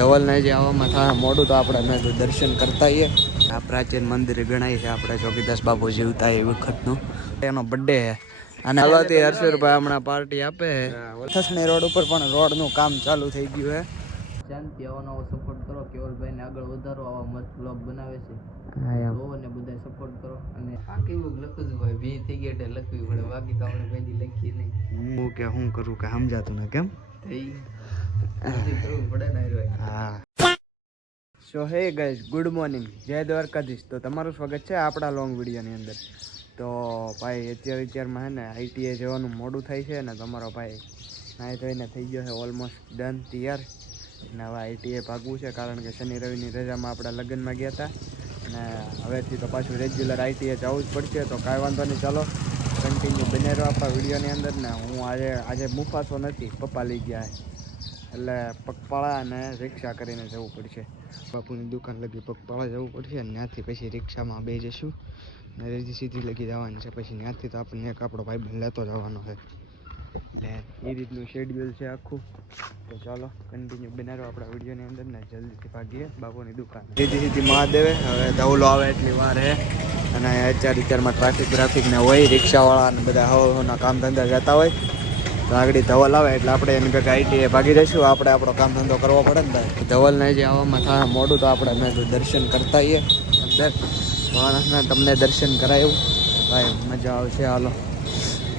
ધવલને જે આવવામાં થાય મોડું તો આપણે મેં દર્શન કરતા આવીએ. આ પ્રાચીન મંદિર ગણાય છે આપણે ચોકીદાસ બાપુ જીવતા એ વખતનું. એનો બર્થડે છે અને હલવાથી હર્ષરભાઈ હમણાં પાર્ટી આપે છે. થસણી રોડ ઉપર પણ રોડનું કામ ચાલુ થઈ ગયું છે. શાંતિ આવવાનો સપોર્ટ કરો. કેવલભાઈને આગળ વધારો. આવા મસ્ત બ્લોગ બનાવે છે જો અને બધા સપોર્ટ કરો. અને આ કેવું લખું ભાઈ વી થઈ ગયા એટલે લખવી પડે, બાકી તો આપણે કઈ લખીએ નહીં. હું કે શું કરું કે સમજાતું ને કેમ કરવું પડે ને. હા સો હે ગાઈઝ, ગુડ મોર્નિંગ, જય દ્વારકાધીશ. તો તમારું સ્વાગત છે આપણા લોંગ વિડીયોની અંદર. તો ભાઈ અત્યારમાં છે ને આઈટીઆઈ જવાનું મોડું થાય છે ને તમારો ભાઈ નાહી ધોઈને થઈ ગયો છે ઓલમોસ્ટ ડન તૈયાર. અને હવે આઈટીઆઈ ભાગવું છે કારણ કે શનિ રવિની રજામાં આપણા લગ્નમાં ગયા હતા અને હવેથી તો પાછું રેગ્યુલર આઈટીઆઈ જવું જ પડશે. તો કાંઈ વાંધો નહીં, ચાલો કન્ટિન્યુ બને રહો આપણા વિડીયોની અંદર. ને હું આજે મુફાસો નથી, પપ્પા લઈ ગયા એટલે પગપાળા અને રિક્ષા કરીને જવું પડશે. બાપુની દુકાન લગી પગપાળા જવું પડશે અને ત્યાંથી પછી રિક્ષામાં બે જઈશું ને રેજી સીધી લગી જવાની છે. પછી ત્યાંથી તો આપણને એક આપણો ભાઈ લેતો જવાનો છે. એટલે એ રીતનું શેડ્યુલ છે આખું. તો ચાલો કન્ટિન્યુ બનાવો આપણા વિડીયોની અંદર ને જલ્દીથી ભાગીએ બાપુની દુકાન. સીધી મહાદેવે. હવે ધવલો આવે એટલી વાર છે અને અત્યારમાં ટ્રાફિક ને હોય, રિક્ષાવાળા અને બધા હવાના કામ ધંધા જતા હોય. તો આગળ ધવલ આવે એટલે આપણે એની ભેગા આઈટીઆઈ ભાગી જઈશું. આપણે આપણો કામ ધંધો કરવો પડે ને ભાઈ. ધવલને જે આવવામાં થાય મોડું તો આપણે મેં દર્શન કરતા આવીએ અંદર. માણસને તમને દર્શન કરાયું ભાઈ, મજા આવશે. હાલો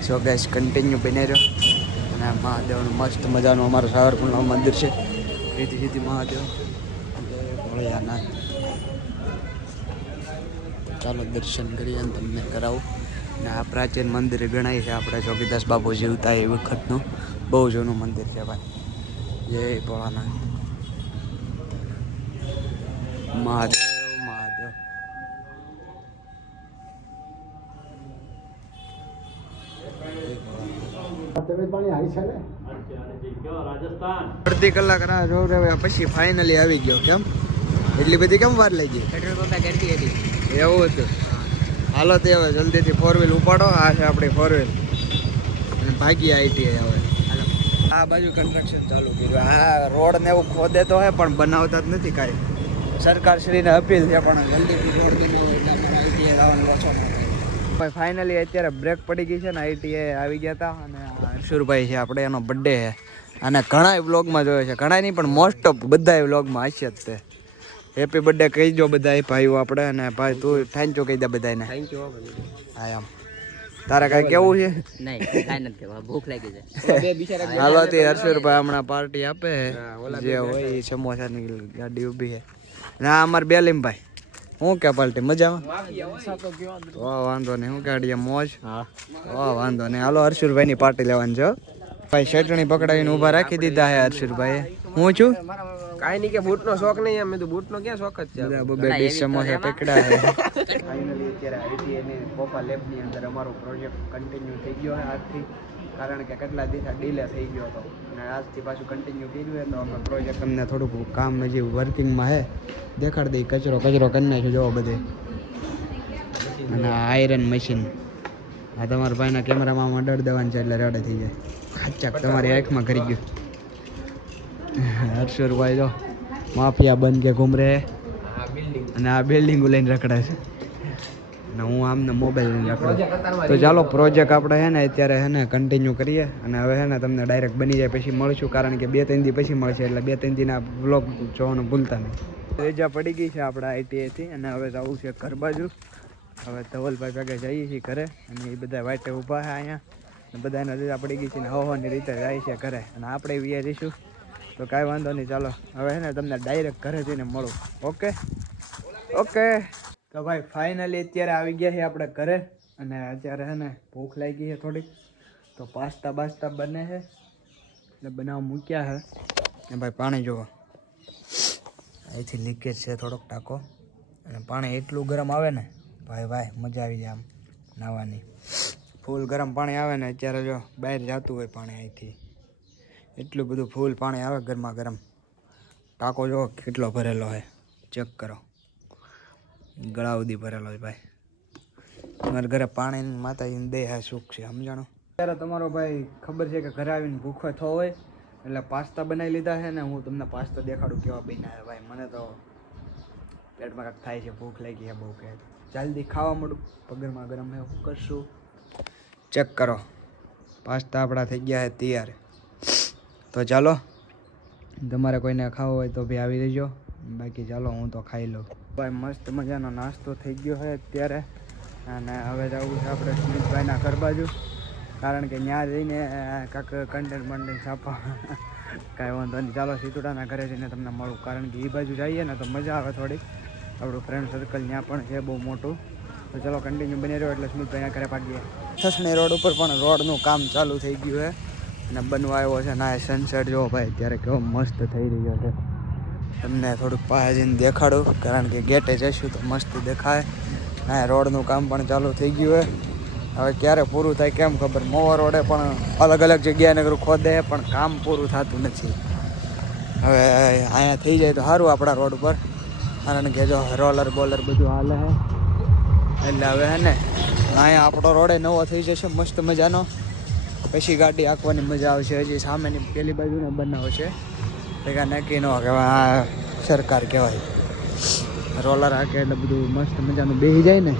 સો ગાઈસ કન્ટિન્યુ બને રહ્યો. અને મહાદેવનું મસ્ત મજાનું અમારું સાવરકુંડનું મંદિર છે. સીધી મહાદેવ ભોળિયાનાથ. ચાલો દર્શન કરીએ અને તમને કરાવું. ને આ પ્રાચીન મંદિર ગણાય છે આપણે ચોકીદાસ બાપુ જીવતા એ વખતનું. બહુ જૂનું મંદિર છે ભાઈ. જય ભોળાનાથ. મહાદેવ મહાદેવ. અડધી કલાક રાહ જોઉં પછી ફાઇનલી આવી ગયો. કેમ એટલી બધી કેમ વાર લાગી? પેટ્રોલ પંપે ગરદી હતી. એવું હતું. હાલો તે હવે જલ્દીથી 4 વ્હીલ ઉપાડો. આ છે આપણી 4 વ્હીલ અને ભાગી આઈટીઆઈ. હવે આ બાજુ કન્સ્ટ્રક્શન ચાલુ કર્યું. આ રોડ ને એવું ખોદે તો હે પણ બનાવતા જ નથી કાંઈ. સરકારશ્રીને અપીલ છે પણ જલ્દીથી રોડ બનાવો એટલે અમારે આઈટીઆઈ આવવાનું ઓછો થાય. ભાઈ ફાઇનલી અત્યારે બ્રેક પડી ગઈ છે ને આઈટીઆઈ આવી ગયા હતા. અને હર્ષુરભાઈ છે આપણે, એનો બર્થડે છે અને ઘણા વ્લોગમાં જોયો છે. ઘણા નહીં પણ મોસ્ટ ઓફ બધા વ્લોગમાં હશે જ તે. હેપી બર્થડે કહી દો બધા ભાઈઓ આપણે. અને ભાઈ તું થેન્ક યુ કહી દે બધાને. Thank you. હા એમ તારે કાંઈ કેવું છે? નહીં કાંઈ નથી કહેવા, ભૂખ લાગી છે. હાલો તે હર્ષુરભાઈ હમણાં પાર્ટી આપે જે હોય એ. સમોસાની ગાડી ઊભી છે. ના અમારે બેલીમભાઈ શું કે પાર્ટી મજામાં? વાંધો નહીં. શું કાઢીએ મોજ? વાંધો નહીં. હાલો હર્ષુરભાઈની પાર્ટી લેવાની છે ભાઈ. ચટણી પકડાવીને ઊભા રાખી દીધા છે હર્ષુરભાઈ. હું છું કાંઈ નહીં કે બૂટનો શોખ નહીં. અમે તો બૂટનો ક્યાં શોખ જ છે. બે ડીશ સમોસા પકડા છે. ફાઇનલી અત્યારે આઈટીઆઈની પોપા લેબની અંદર અમારો પ્રોજેક્ટ કન્ટિન્યુ થઈ ગયો છે આજથી. કારણ કે કેટલા દિવસ ડીલે થઈ ગયો હતો અને આજથી પાછું કન્ટિન્યુ કર્યું છે. તો અમે પ્રોજેક્ટ અમને થોડુંક કામ હજી વર્કિંગમાં છે. દેખાડી દઈ. કચરો કરી નાખ્યો જોવો બધે. અને આયરન મશીન આ તમારા ભાઈના કેમેરામાં અડર દેવાનું છે એટલે રેડે થઈ જાય. ખાચાક તમારી આંખમાં કરી ગયું. હર્ષુરભાઈ જો માફિયા બન કે ઘૂમ રહે અને આ બિલ્ડિંગો લઈને રખડે છે અને હું આમને મોબાઈલ લઈને રખડું. તો ચાલો પ્રોજેક્ટ આપણે છે ને અત્યારે છે ને કન્ટિન્યુ કરીએ. અને હવે છે ને તમને ડાયરેક્ટ બની જાય પછી મળશું. કારણ કે 2-3 દી પછી મળશે એટલે 2-3 દીના વ્લોગ જોવાનું ભૂલતા નહીં. રજા પડી ગઈ છે આપણા આઈટીઆઈથી અને હવે જવું છે ઘર બાજુ. હવે ધવલભાઈ ભેગા જઈએ છીએ ઘરે અને એ બધા વાટે ઊભા છે અહીંયા. બધાને રજા પડી ગઈ છે ને હવાની રીતે જાય છે ઘરે અને આપણે વ્યા જઈશું. તો કાંઈ વાંધો નહીં, ચાલો હવે છે ને તમને ડાયરેક્ટ ઘરે જઈને મળું. ઓકે. તો ભાઈ ફાઇનલી અત્યારે આવી ગયા છે આપણે ઘરે. અને અત્યારે છે ને ભૂખ લાગી છે થોડીક. તો પાસ્તા બને છે એટલે બનાવવા મૂક્યા છે. ને ભાઈ પાણી જુઓ, અહીંથી લીકેજ છે થોડોક ટાંકો. અને પાણી એટલું ગરમ આવે ને ભાઈ મજા આવી જાય આમ નાહવાની. ફૂલ ગરમ પાણી આવે ને અત્યારે જો બહાર જતું હોય પાણી અહીંથી. એટલું બધું ફૂલ પાણી આવે ગરમા ગરમ. ટાંકો જો કેટલો ભરેલો છે, ચેક કરો. ગળા સુધી ભરેલો છે ભાઈ. તમારા ઘરે પાણી માતાજીની દયા સુખ છે, સમજાણો. અત્યારે તમારો ભાઈ ખબર છે કે ઘરે આવીને ભૂખો થયો હોય એટલે પાસ્તા બનાવી લીધા છે ને હું તમને પાસ્તા દેખાડું કેવા બન્યા છે ભાઈ. મને તો પેટમાં કાંઈક થાય છે, ભૂખ લાગી છે બહુ કે જલ્દી ખાવા મળું. પગરમાં ગરમ છે શું કરશું. ચેક કરો પાસ્તા આપણા થઈ ગયા છે તૈયાર. તો ચાલો તમારે કોઈને ખાવો હોય તો બી આવી જજો, બાકી ચાલો હું તો ખાઈ લઉં. ભાઈ મસ્ત મજાનો નાસ્તો થઈ ગયો છે અત્યારે, અને હવે જવું છે આપણે સ્મિતભાઈના ઘર બાજુ, કારણ કે ત્યાં જઈને કાંઈક કન્ટેન્ટ બંટેન્ટ છાપવા. કાંઈ વાંધો નહીં, ચાલો સીતુડાના ઘરે જઈને તમને મળું, કારણ કે એ બાજુ જઈએ ને તો મજા આવે થોડીક. આપણું ફ્રેન્ડ સર્કલ ત્યાં પણ છે બહુ મોટું. તો ચાલો કન્ટિન્યુ બની રહ્યો એટલે સ્મિતભાઈના ઘરે ભાગીએ. થસણી રોડ ઉપર પણ રોડનું કામ ચાલુ થઈ ગયું છે અને બનવા આવ્યો છે. ના સનસેટ જો ભાઈ અત્યારે કેવો મસ્ત થઈ રહ્યો છે. તમને થોડુંક પાસે જઈને દેખાડું, કારણ કે ગેટે જઈશું તો મસ્ત દેખાય. હા રોડનું કામ પણ ચાલુ થઈ ગયું છે. હવે ક્યારે પૂરું થાય કેમ ખબર. મોવા રોડે પણ અલગ અલગ જગ્યાએ નગર ખોદે પણ કામ પૂરું થતું નથી. હવે અહીંયા થઈ જાય તો સારું આપણા રોડ ઉપર, કારણ કે જો રોલર બોલર બધું હાલે છે. એટલે હવે હે ને અહીંયા આપણો રોડે નવો થઈ જશે મસ્ત મજાનો. પછી ગાડી આંકવાની મજા આવશે. હજી સામેની પેલી બાજુને બનાવશે ભેગા નક્કી ન કહેવાય. આ સરકાર કહેવાય. રોલર હાકે એટલે બધું મસ્ત મજાનું બેસી જાય ને,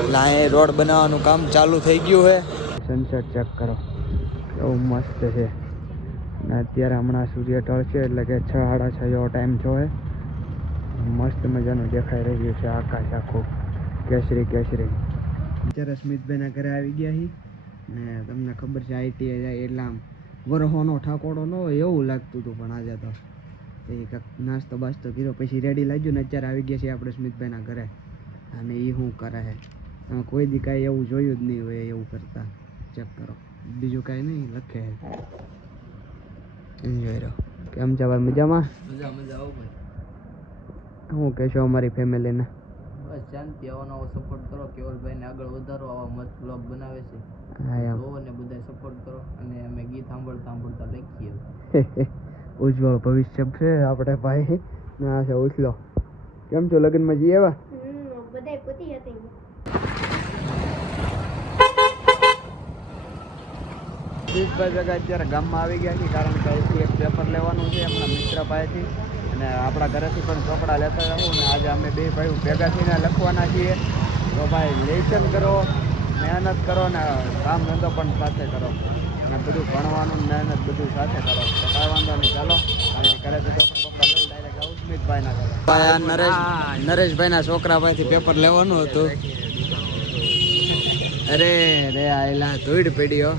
એટલે અહીંયા રોડ બનાવવાનું કામ ચાલુ થઈ ગયું છે. સનસેટ ચેક કરો કેવું મસ્ત છે. અને અત્યારે હમણાં સૂર્ય ઢળશે એટલે કે 6 સાડા 6 જેવો ટાઈમ છે. મસ્ત મજાનું દેખાઈ રહ્યું છે આકાશ આખું કેસરી કેસરી. અત્યારે સ્મિતભાઈના ઘરે આવી ગયા છીએ ને તમને ખબર છે ITI જાય એટલે આમ વરહોનો ઠાકોડો ન હોય એવું લાગતું હતું, પણ આજે તો એ કાંઈક નાસ્તો બાસ્તો કર્યો પછી રેડી લાગ્યું ને અત્યારે આવી ગયા છીએ આપણે સ્મિતભાઈના ઘરે. અને એ શું કરે છે તમે કોઈ દી કાંઈ એવું જોયું જ નહીં હોય એવું કરતા. ચેક કરો બીજું કાંઈ નહીં લખે એન્જોય રહ્યો. કેમ છે ભાઈ મજામાં? મજા આવો ભાઈ. શું કહેશો અમારી ફેમિલીને? બસ શાંતિ, આવાનો સપોર્ટ કરો. કેવલભાઈને આગળ વધારો, આવા મસ્ત બ્લોગ બનાવે છે જોવો ને બધા સપોર્ટ કરો. અને અમે ગીત સાંભળતા લખીએ. ઉજ્જવળ ભવિષ્ય છે આપણે ભાઈ. ના છે ઉછલો. કેમ છો લગ્નમાં જઈ આવ્યા? બધાય પતિ હતી. અત્યારે ગામમાં આવી ગયા છીએ, કારણ કે અહીંથી એક પેપર લેવાનું છે હમણાં મિત્ર પાસેથી, અને આપણા ઘરેથી પણ ચોપડા લેતા રહું. ને આજે અમે બે ભાઈઓ ભેગા થઈને લખવાના છીએ. તો ભાઈ લેસન કરો, મહેનત કરો ને કામ ધંધો પણ સાથે કરો, અને બધું ભણવાનું મહેનત બધું સાથે કરો. તો કાંઈ વાંધો નહીં, ચાલો ઘરેથી ચોપડા લઈને ડાયરેક્ટ આવું સ્મિતભાઈના ઘરે. નરેશભાઈના છોકરા પાસેથી પેપર લેવાનું હતું. અરે રે આયલા ધૂળ પીડીઓ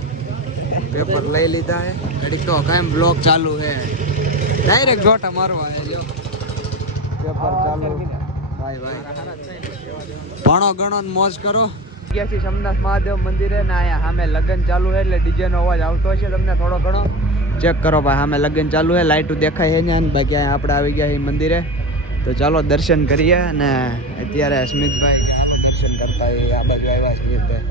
પેપર લઈ લીધા હે. ઘડીક તો કાયમ બ્લોક ચાલુ હે, ડાયરેક્ટ જોટા મારવા હે. જો પેપર ચાલુ. ભાઈ ભણો ગણો ને મોજ કરો. ગયા છીએ સોમનાથ મહાદેવ મંદિરે ને અહીંયા સામે લગ્ન ચાલુ છે એટલે DJ નો અવાજ આવતો હશે તમને થોડો ઘણો. ચેક કરો ભાઈ સામે લગ્ન ચાલુ છે, લાઇટો દેખાય છે ને. બાકી અહીંયા આપણે આવી ગયા છીએ મંદિરે. તો ચાલો દર્શન કરીએ. અને અત્યારે સ્મિતભાઈ દર્શન કરતા આ બાજુ આવ્યા સ્મિતભાઈ.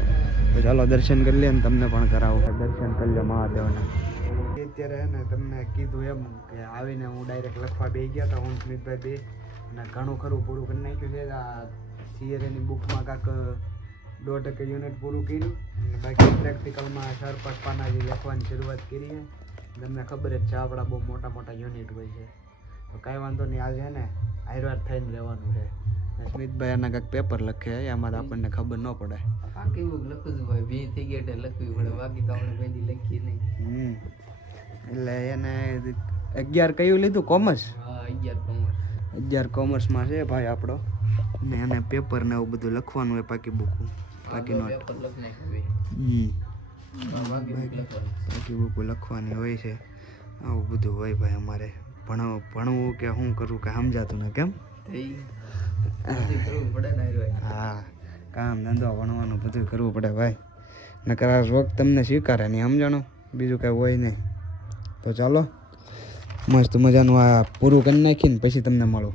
તો ચાલો દર્શન કરી લઈએ ને તમને પણ કરાવો. દર્શન કરી લો મહાદેવના. અત્યારે ને તમને કીધું એમ કે આવીને હું ડાયરેક્ટ લખવા બેસી ગયા હતા હું સ્મિતભાઈ બે, અને ઘણું ખરું પૂરું કરી નાખ્યું છે. આ થિયરીની બુકમાં કાંક 1.5 યુનિટ પૂરું કર્યું, અને બાકી પ્રેક્ટિકલમાં 4-5 પાના જે લખવાની શરૂઆત કરી છે. તમને ખબર જ છે આપણા બહુ મોટા મોટા યુનિટ હોય છે. તો કાંઈ વાંધો નહીં, આજે ને હાઈરવાર થઈને રહેવાનું છે. સ્મિતભાઈ આના કાંઈક પેપર લખે એમાં તો આપણને ખબર ન પડે. બાકી એવું લખું છું ભાઈ, ભી થઈ ગયા એટલે લખવી પડે, બાકી તો આપણે કોઈ દી લખીએ નહીં. એટલે એને 11 કયું લીધું? કોમર્સ. હા 11 કોમર્સ. 11 કોમર્સમાં છે ભાઈ આપણો, ને એને પેપર ને એવું બધું લખવાનું હોય. બાકી બુકું બાકી નો પેપર લખ નાખ્યું બાકી બુકું લખવાની હોય છે. આવું બધું હોય ભાઈ અમારે. ભણવું કે શું કરવું કે સમજાતું ને કેમ. હા કામ ધંધો ભણવાનું બધું કરવું પડે ભાઈ, નકર આ રોગ તમને સ્વીકારે નહીં, સમજાણું? બીજું કાંઈ હોય નહીં. તો ચાલો મસ્ત મજાનું આ પૂરું કરી નાખીને પછી તમને મળું.